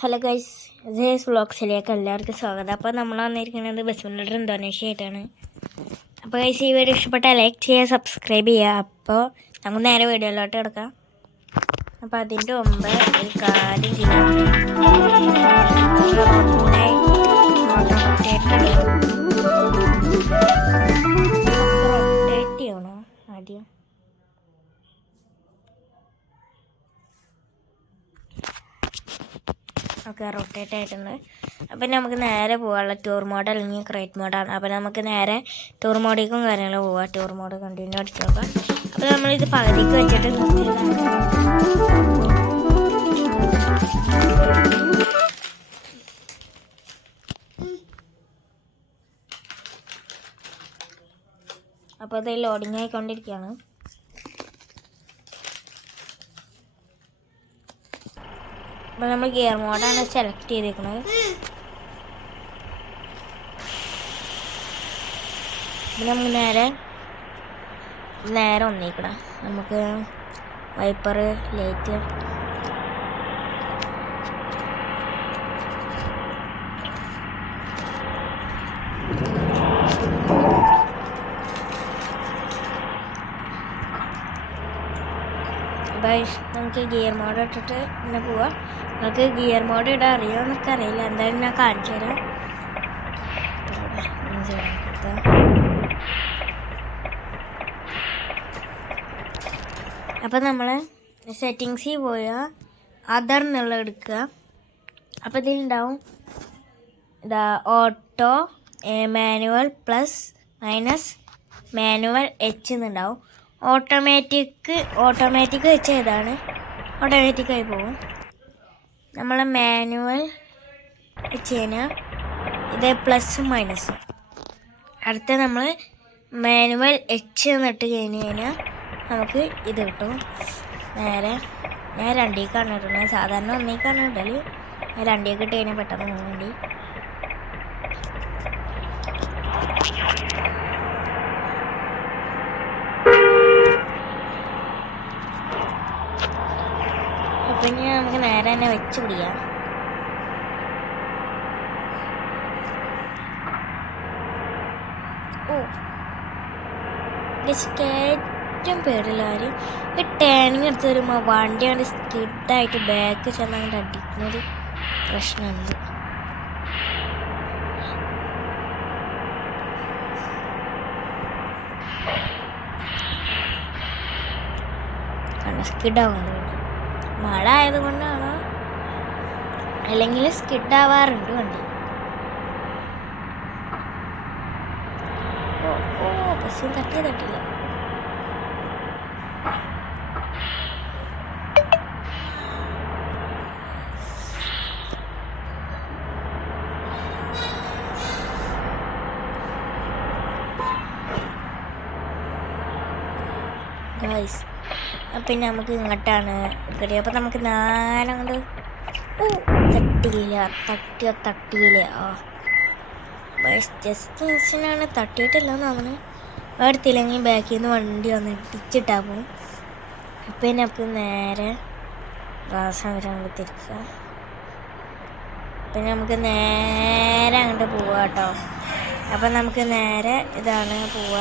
Hello guys, ജേസ് വ്ളോഗ്സിലേക്ക് എല്ലാവർക്കും സ്വാഗതം. അപ്പോൾ നമ്മൾ വന്നിരിക്കുന്നത് ബസ്സുകളുടെ ഇന്തോനേഷ്യ ആയിട്ടാണ്. അപ്പോൾ ഗൈസ്, ഈ വീഡിയോ ഇഷ്ടപ്പെട്ടാൽ ലൈക്ക് ചെയ്യുക, സബ്സ്ക്രൈബ് ചെയ്യുക. അപ്പോൾ നമുക്ക് നേരെ വീഡിയോയിലോട്ട് കിടക്കാം. അപ്പോൾ അതിൻ്റെ മുമ്പ് ഒരു കാര്യം ചെയ്യാം. റൊട്ടേറ്റ് ചെയ്യണോ ആദ്യം? ഓക്കെ, റൊട്ടേറ്റ് ആയിട്ടുണ്ട്. അപ്പം നമുക്ക് നേരെ പോകാനുള്ള ടൂർ മോഡ് അല്ലെങ്കിൽ ക്രേറ്റ് മോഡാണ്. അപ്പം നമുക്ക് നേരെ ടൂർ മോഡിലേക്കും കാര്യങ്ങളും പോവാം. ടൂർ മോഡ് കണ്ടിന്യൂ അടിച്ച് നോക്കാം. അപ്പോൾ നമ്മളിത് പകുതിക്ക് വെച്ചിട്ട് അപ്പോൾ അത് ലോഡിങ് ആയിക്കൊണ്ടിരിക്കുകയാണ്. അപ്പോൾ നമ്മൾ ഗിയർ മോഡാണ് സെലക്ട് ചെയ്തിരിക്കുന്നത്. അപ്പോൾ നമുക്ക് നേരെ ഒന്നിക്കണം. നമുക്ക് വൈപ്പർ ലൈറ്റ് നമുക്ക് ഗിയർ മോഡ് ഇട്ടിട്ട് പിന്നെ പോവാം. നമുക്ക് ഗിയർ മോഡ് ഇടാൻ അറിയുമോ എന്നൊക്കെ അറിയില്ല. എന്തായാലും ഞാൻ കാണിച്ചു തരാം. അപ്പം നമ്മൾ സെറ്റിങ്സിൽ പോയാൽ അതർ എന്നുള്ള എടുക്കുക. അപ്പോൾ ഇതിലുണ്ടാവും ഇതാ auto manual plus minus manual H എന്നുണ്ടാവും. ഓട്ടോമാറ്റിക് വെച്ച് ഏതാണ് ഓട്ടോമാറ്റിക്കായി പോകും. നമ്മൾ മാനുവൽ വെച്ച് കഴിഞ്ഞാൽ ഇത് പ്ലസും മൈനസും. അടുത്ത നമ്മൾ മാനുവൽ എച്ച് എന്നിട്ട് കഴിഞ്ഞ് കഴിഞ്ഞാൽ നമുക്ക് ഇത് കിട്ടും. ഞാൻ രണ്ടിലേക്കാണ് ഇടുന്നത്. സാധാരണ ഒന്നിലേക്കാണ് ഇടൽ. ഞാൻ രണ്ടിലേക്ക് ഇട്ട് കഴിഞ്ഞാൽ പെട്ടെന്ന് പോകാൻ വേണ്ടി. അപ്പം നമുക്ക് നേരെ തന്നെ വെച്ച് പിടിക്കാം. ഏറ്റവും പേടില്ലാരും ഈ ടേണിങ് എടുത്ത് വരുമ്പോൾ വണ്ടിയാണ് സ്കിഡായിട്ട് ബാക്ക് ചെന്ന് അങ്ങോട്ട് അടിക്കുന്നൊരു പ്രശ്നമുണ്ട്. കാരണം സ്കിഡാവുന്നുണ്ട്. മഴ ആയതുകൊണ്ടാണോ അല്ലെങ്കിൽ സ്കിഡാവാറുണ്ട് വണ്ടി. ബസ്സിൽ തട്ടില്ല. ഗൈസ്, പിന്നെ നമുക്ക് ഇങ്ങോട്ടാണ് കിട്ടിയത്. അപ്പം നമുക്ക് നേരെ അങ്ങോട്ട് തട്ടിയില്ല. ജസ്റ്റ് മിസ്സിനാണ്, തട്ടിയിട്ടില്ല എന്നാണ്. എടുത്തില്ലെങ്കിൽ ബാക്കിൽ നിന്ന് വണ്ടി വന്ന് ഇടിച്ചിട്ടാ പോകും. അപ്പം നമുക്ക് നേരെ ഗ്ലാസ് അങ്ങോട്ട് തിരിക്കുക. പിന്നെ നമുക്ക് നേരെ അങ്ങോട്ട് പോവാം കേട്ടോ. അപ്പം നമുക്ക് നേരെ ഇതാണ് പോവുക.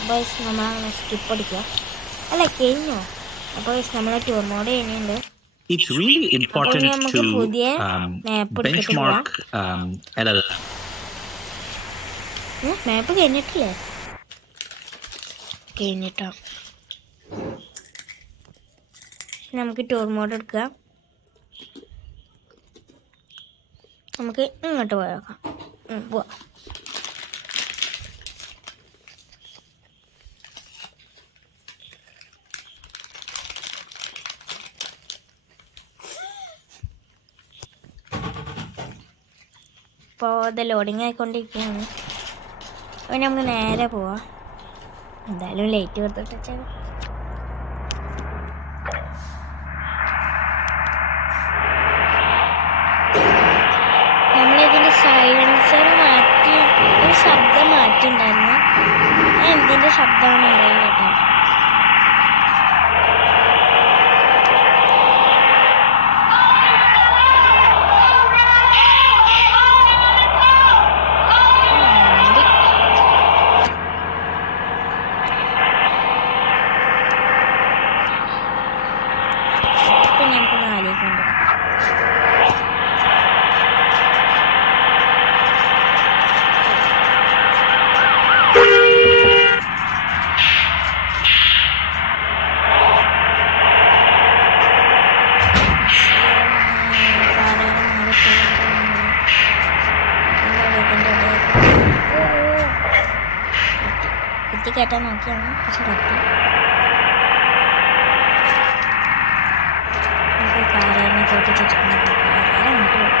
അപ്പോൾ നമ്മളങ്ങനെ സ്കിപ്പ് അടിക്കുക. അല്ല, കഴിഞ്ഞോ? അപ്പോൾ നമ്മളെ ടൂർ മോഡ് ചെയ്യുന്നുണ്ട്. It's really important to benchmark മാപ്പ് കഴിഞ്ഞിട്ടില്ലേ? കഴിഞ്ഞിട്ടോ. നമുക്ക് ടൂർ മോഡ് എടുക്കുക. നമുക്ക് ഇങ്ങോട്ട് പോയേക്കാം. പോവാം. അപ്പോൾ അത് ലോഡിങ് ആയിക്കൊണ്ടിരിക്കുകയാണ്. അപ്പോൾ നമുക്ക് നേരെ പോവാം. എന്തായാലും ലേറ്റ് കൊടുത്തിട്ട് വെച്ചാൽ നമ്മളിതിൻ്റെ സൈലൻസർ മാറ്റി, ഒരു ശബ്ദം മാറ്റിയിട്ടുണ്ടായിരുന്നു. എന്തിൻ്റെ ശബ്ദമാണെന്ന് അറിയില്ല കേട്ടോ. കുത്തി കയറ്റാൻ നോക്കിയാണ്, പക്ഷെ തട്ടി. നമുക്ക് കാറിനെ തോട്ടിച്ചിട്ടുണ്ട്. അങ്ങോട്ട് പോകും.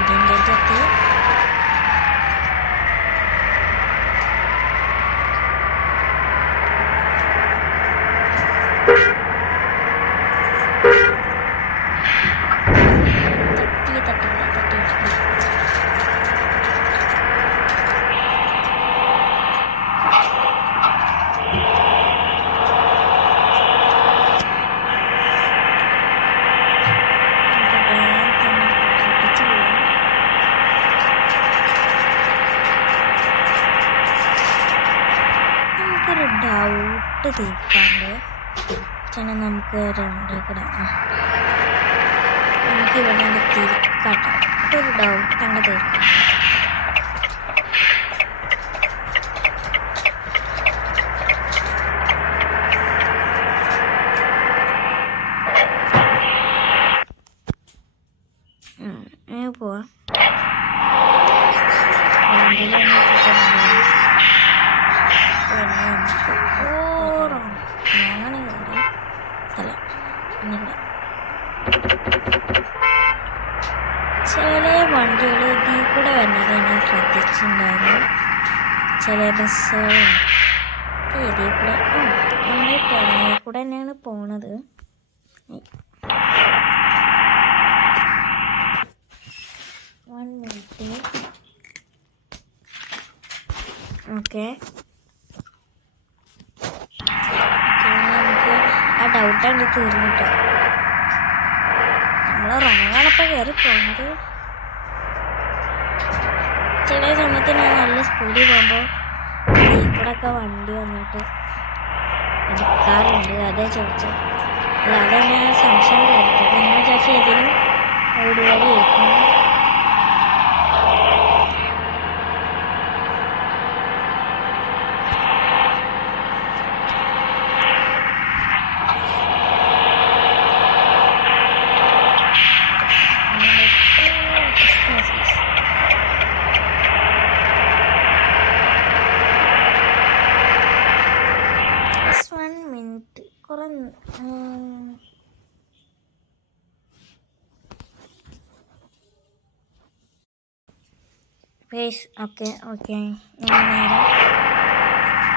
ഇതിൻ്റെ അടുത്തെത്തി. നമുക്കൊരു ഡൗട്ട് തീർക്കാണ്ട് ചേട്ടാ, നമുക്ക് രണ്ടേക്കിടാം. നമുക്ക് ഇവിടെ തിരിക്കാട്ടോ. ഒരു ഡൗട്ട് അങ്ങ് തീർക്കാം. പോവാം. ചില വണ്ടികൾ ഇതിൽ കൂടെ വരുന്നത് ഞാൻ ശ്രദ്ധിച്ചിട്ടുണ്ടായിരുന്നു. ചില ബസ്സുകളും ഇതിൽ കൂടെ നമ്മൾ കിഴങ്ങിൽ കൂടെ തന്നെയാണ് പോണത്. ഓക്കെ, നമുക്ക് ആ ഡൗട്ടാണ് തീർന്നിട്ടോ. നമ്മൾ റോങ്ങാണിപ്പോൾ കയറി പോകുന്നത്. ചില സമയത്ത് ഞാൻ നല്ല സ്പീഡിൽ പോകുമ്പോൾ ഇവിടെയൊക്കെ വണ്ടി വന്നിട്ട് എടുക്കാറുണ്ട്. അതേ ചോദിച്ചത്. അല്ല, അതാണ് ഞാൻ സംശയം തീർത്തത്. ഞാൻ ചോദിച്ചാൽ ഇതിനും ഓടുവഴി ഇരിക്കുന്നു. പ്ലീസ്. ഓക്കെ ഓക്കെ, ഞാൻ നേരെ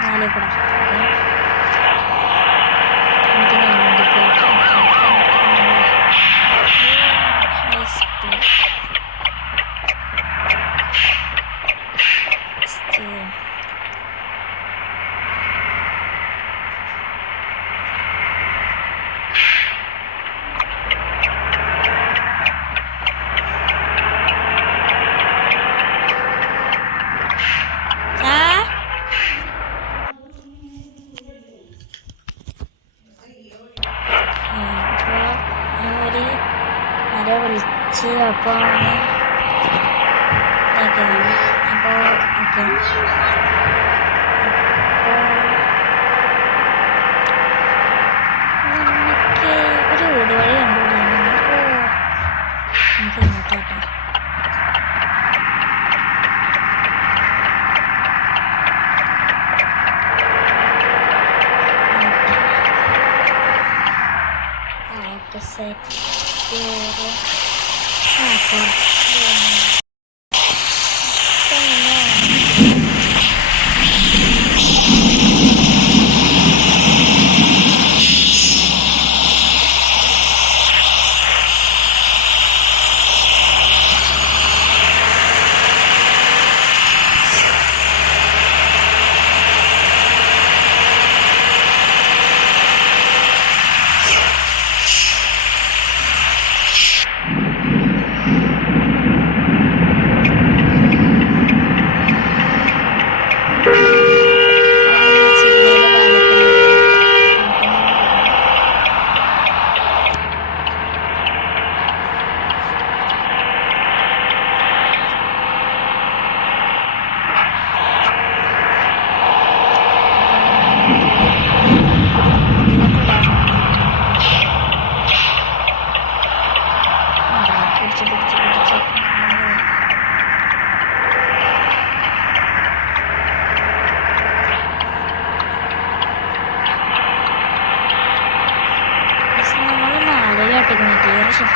നാലേ കൂടെ. വിളിച്ച് അപ്പോൾ അപ്പോൾ ഓക്കെ. നമുക്ക് ഒരു വീട് വഴി കണ്ടുപിടിക്കണം. നമുക്ക് ഇങ്ങോട്ടോ. Okay, set.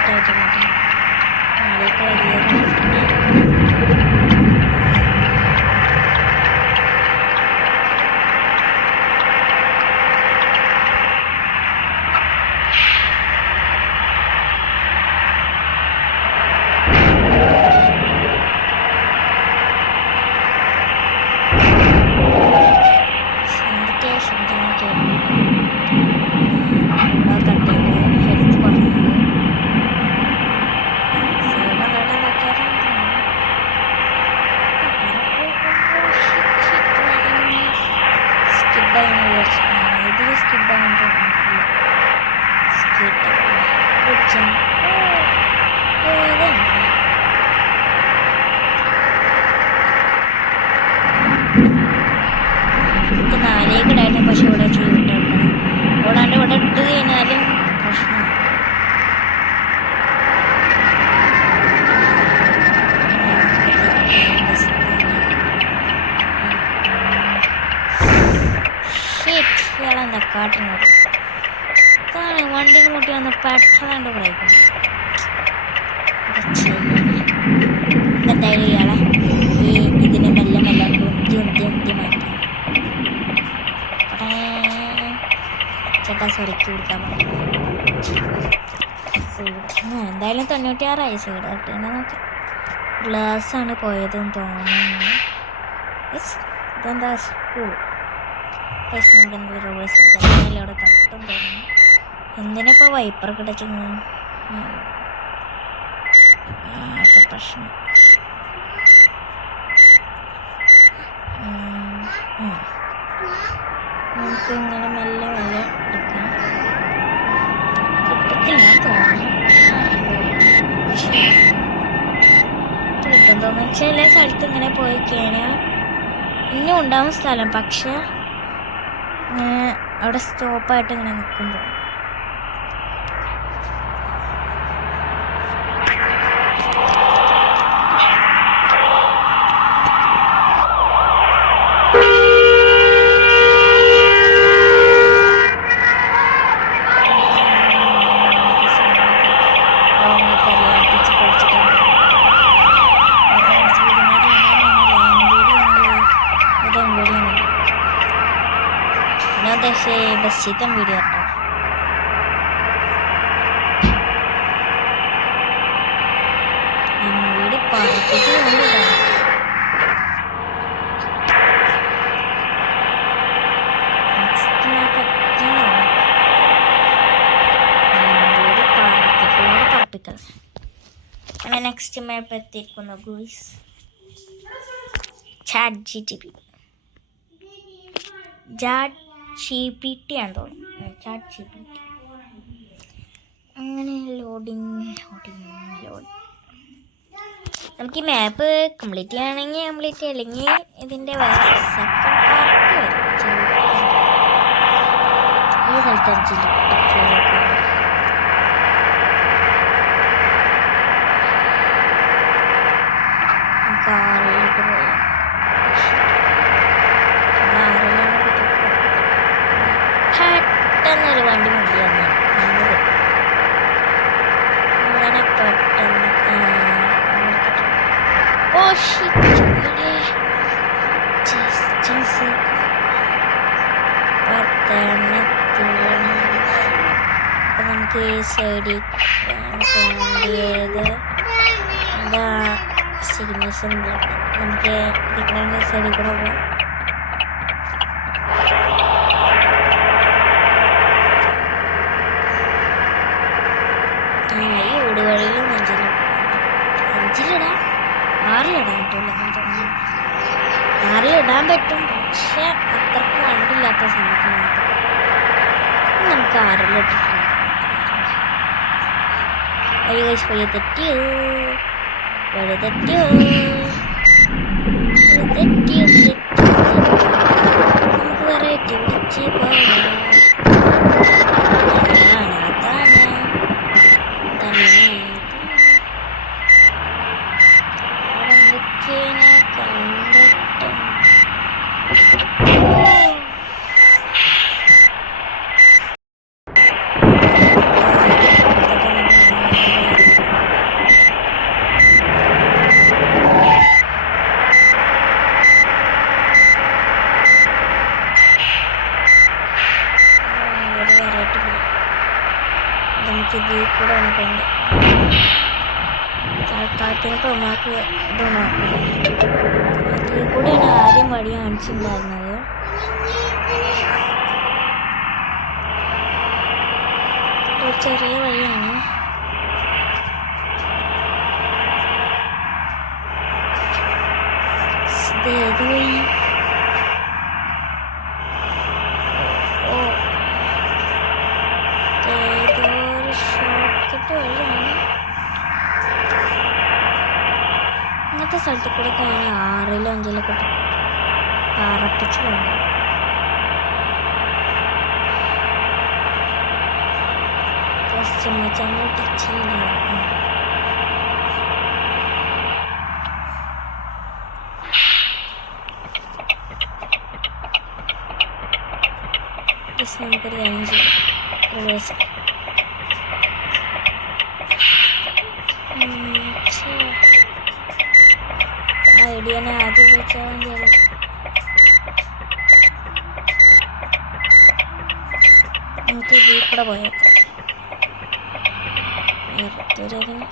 സെറ്റായിട്ടുള്ളത്. അതിലേക്കുള്ള ഗിയർ ശബ്ദങ്ങൾ കേൾക്കുന്നുണ്ട്. ഇവിടെ തട്ടേൻ്റെ ഹെൽത്ത് കുറഞ്ഞുണ്ട്. ഇതിൽ സ്കിഡാണെന്ന് തോന്നുന്നില്ല. നമുക്ക് നാലേക്ക് ഇടായിരുന്നു, പക്ഷെ ഇവിടെ ചെയ്തിട്ടുണ്ടായിരുന്നു. ഓടാണ്ട് ഇവിടെ ഇട്ട് കഴിഞ്ഞാലും പ്രശ്നമാണ്. ഇയാളെന്താ കാട്ടുന്നത്? അതാണ് വണ്ടി കൂട്ടി വന്ന് പെട്ടെന്ന് ബ്രേക്കും. എന്തായാലും ഇയാളെ ഇതിനെ മെല്ലെ മെല്ലെ ഉന്തി മാറ്റാം. ചേട്ടാ സൊറിക്ക് കൊടുക്കാൻ പാടില്ല. എന്തായാലും 96 സൈഡ് കിട്ടുന്നത് നോക്കാം. ഗ്ലാസ്സാണ് പോയതെന്ന് തോന്നുന്നു. ഇതെന്താ സ്കൂൾ നമുക്ക് റിവേഴ്സ് എടുക്കാം. അവിടെ തട്ടും തോന്നുന്നു. എന്തിനാ വൈപ്പർ കിടക്കുന്നത്? ഒക്കെ പ്രശ്നം. നമുക്ക് ഇങ്ങനെ മെല്ലെ മെല്ലെ എടുക്കാം. കിട്ടത്തില്ല തോന്നുന്നു. കിട്ടും തോന്നുന്നു. ചില സ്ഥലത്ത് ഇങ്ങനെ പോയി കഴിഞ്ഞാൽ ഇനിയും ഉണ്ടാവും സ്ഥലം, പക്ഷെ അവിടെ സ്റ്റോപ്പായിട്ട് ഇങ്ങനെ നിൽക്കുമ്പോൾ ബസ്സിത്തം വീഡിയോ കേട്ടോ. വീട് പറപ്പിച്ച് കൊണ്ടിട്ടാണ്. അങ്ങനെ നെക്സ്റ്റ് മാപ്പ് എത്തിയിരിക്കുന്നു ഗൂസ്. ചാറ്റ് GPT ആണെന്ന് തോന്നുന്നു. Chat GPT. അങ്ങനെ ലോഡിങ്. നമുക്ക് ഈ മാപ്പ് കംപ്ലീറ്റ് ചെയ്യുകയാണെങ്കിൽ കംപ്ലീറ്റ് ചെയ്യുക, അല്ലെങ്കിൽ ഇതിൻ്റെ വേറെ സെക്കൻഡ് പാർട്ട് വരും. ഈ സ്ഥലത്ത് കാറിലോട്ട് പോയാൽ പെട്ടെന്നൊരു വണ്ടി മുടി വന്നു. അങ്ങനെ പെട്ടെന്ന് അപ്പം നമുക്ക് ഈ സൈഡിൽ എന്താ സിഗ്നേച്ചർ നമുക്ക് ഇതിൻ്റെ സൈഡിൽ കൂടെ പോകാം. ഈ ഊടുകളിലും അഞ്ചിലിടാം, 6 പറ്റില്ല. 6 പറ്റും, പക്ഷെ അത്രക്ക് വണ്ടില്ലാത്ത സമയത്ത് മാത്രം നമുക്ക് 6 വഴി തെറ്റിയോ നമുക്ക് വെറൈറ്റി പിടിച്ച് പോകാം. നമുക്ക് ഇതിൽ കൂടെ ആണ് പോകേണ്ടത്. തൽക്കാലത്തിനിപ്പോൾ നമുക്ക് ഇത് നോക്കാം. ഇതിൽ കൂടെയാണ് ആദ്യം വഴി കാണിച്ചിട്ടുണ്ടായിരുന്നത്. ഒരു ചെറിയ വഴിയാണ്. ഇത് ഏത് വഴി? ഏതൊരു ഷോർട്ട് കട്ട് വഴിയാണ്. ഇങ്ങനത്തെ സ്ഥലത്ത് കൂടെ ഞാൻ 6-ലും 5-ലൊക്കെ പാറപ്പിച്ച് പോകുന്നത്. ചെന്ന് ടച്ച് ചെയ്യില്ല. നമുക്കൊരു കാര്യം ചെയ്യാം. റിവേഴ്സ് ഐഡിയനെ ആദ്യം വെച്ചാൽ മതിയല്ലോ. നമുക്ക് ഇതിൽ കൂടെ പോയേക്കാം. നേരത്തേതിന്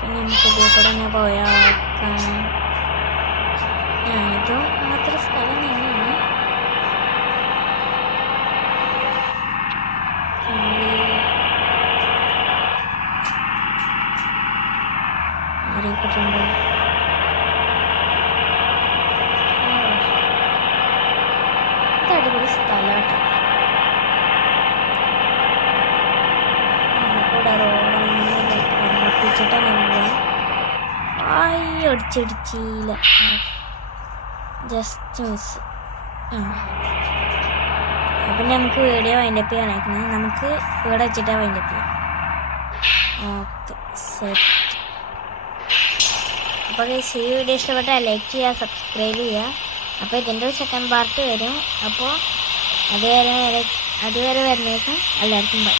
പിന്നെ നമുക്ക് ഇതിൽ കൂടെ തന്നെ പോയേക്കാം. ഇതും അങ്ങനത്തെ സ്ഥലം തന്നെയാണ്. ആരെയൊക്കെയുണ്ടോ? ഇത് അടിപൊളി സ്ഥലമാട്ടോ. നമുക്കിവിടെ റോഡൊന്നും ഉറപ്പിച്ചിട്ടാണ് പോവാൻ. അടിച്ചിടിച്ചില്ല, ജസ്റ്റ് മിസ്. അപ്പം നമുക്ക് വീഡിയോ വൈൻഡപ്പ് ചെയ്യാനായിരിക്കുന്നത്. നമുക്ക് ഇവിടെ വെച്ചിട്ടാണ് വൈൻഡപ്പ് ചെയ്യാം. Okay, set. അപ്പോൾ ഈ വീഡിയോ ഇഷ്ടപ്പെട്ടാൽ ലൈക്ക് ചെയ്യുക, സബ്സ്ക്രൈബ് ചെയ്യുക. അപ്പോൾ ഇതിൻ്റെ ഒരു സെക്കൻഡ് പാർട്ട് വരും. അപ്പോൾ അതുവരെ വരുന്നേക്കും എല്ലാവർക്കും ബൈ.